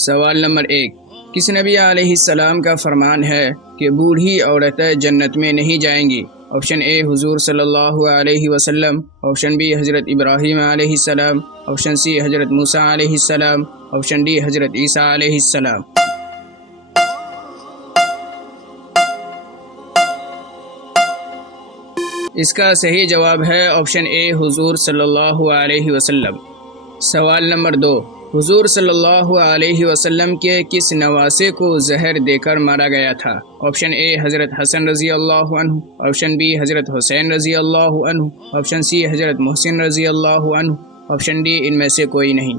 سوال نمبر 1، کس نبی علیہ السلام کا فرمان ہے کہ بوڑھی عورتیں جنت میں نہیں جائیں گی؟ آپشن اے حضور صلی اللہ علیہ وسلم، آپشن بی حضرت ابراہیم علیہ السلام، آپشن سی حضرت موسیٰ علیہ السلام، آپشن ڈی حضرت عیسیٰ علیہ السلام۔ اس کا صحیح جواب ہے آپشن اے حضور صلی اللہ علیہ وسلم۔ سوال نمبر 2، حضور صلی اللہ علیہ وسلم کے کس نواسے کو زہر دے کر مارا گیا تھا؟ آپشن اے حضرت حسن رضی اللہ عنہ، آپشن بی حضرت حسین رضی اللہ عنہ، آپشن سی حضرت محسن رضی اللہ عنہ، آپشن ڈی ان میں سے کوئی نہیں۔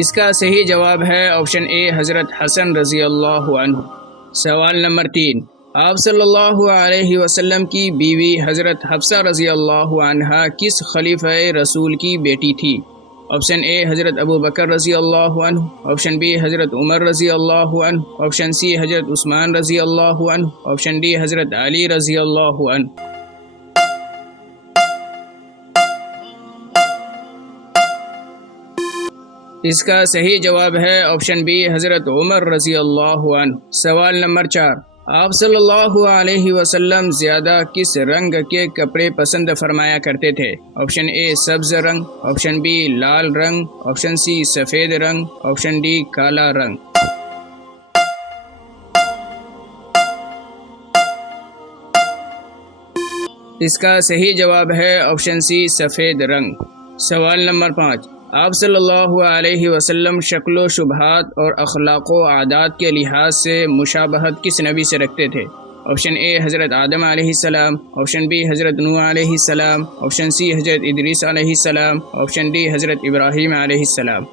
اس کا صحیح جواب ہے آپشن اے حضرت حسن رضی اللہ عنہ۔ سوال نمبر 3، آپ صلی اللہ علیہ وسلم کی بیوی حضرت حفصہ رضی اللہ عنہا کس خلیفہ رسول کی بیٹی تھی؟ آپشن اے حضرت ابو بکر رضی اللہ عنہ، آپشن بی حضرت عمر رضی اللہ عنہ، آپشن سی حضرت عثمان رضی اللہ عنہ، آپشن ڈی حضرت علی رضی اللہ عنہ۔ اس کا صحیح جواب ہے آپشن بی حضرت عمر رضی اللہ عنہ۔ سوال نمبر 4، آپ صلی اللہ علیہ وسلم زیادہ کس رنگ کے کپڑے پسند فرمایا کرتے تھے؟ آپشن اے سبز رنگ، آپشن بی لال رنگ، آپشن سی سفید رنگ، آپشن ڈی کالا رنگ۔ اس کا صحیح جواب ہے آپشن سی سفید رنگ۔ سوال نمبر 5، آپ صلی اللہ علیہ وسلم شکل و شبہات اور اخلاق و عادات کے لحاظ سے مشابہت کس نبی سے رکھتے تھے؟ آپشن اے حضرت آدم علیہ السلام، آپشن بی حضرت نوح علیہ السلام، آپشن سی حضرت ادریس علیہ السلام، آپشن ڈی حضرت ابراہیم علیہ السلام۔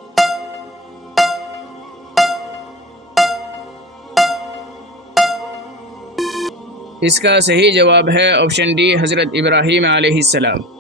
اس کا صحیح جواب ہے آپشن ڈی حضرت ابراہیم علیہ السلام۔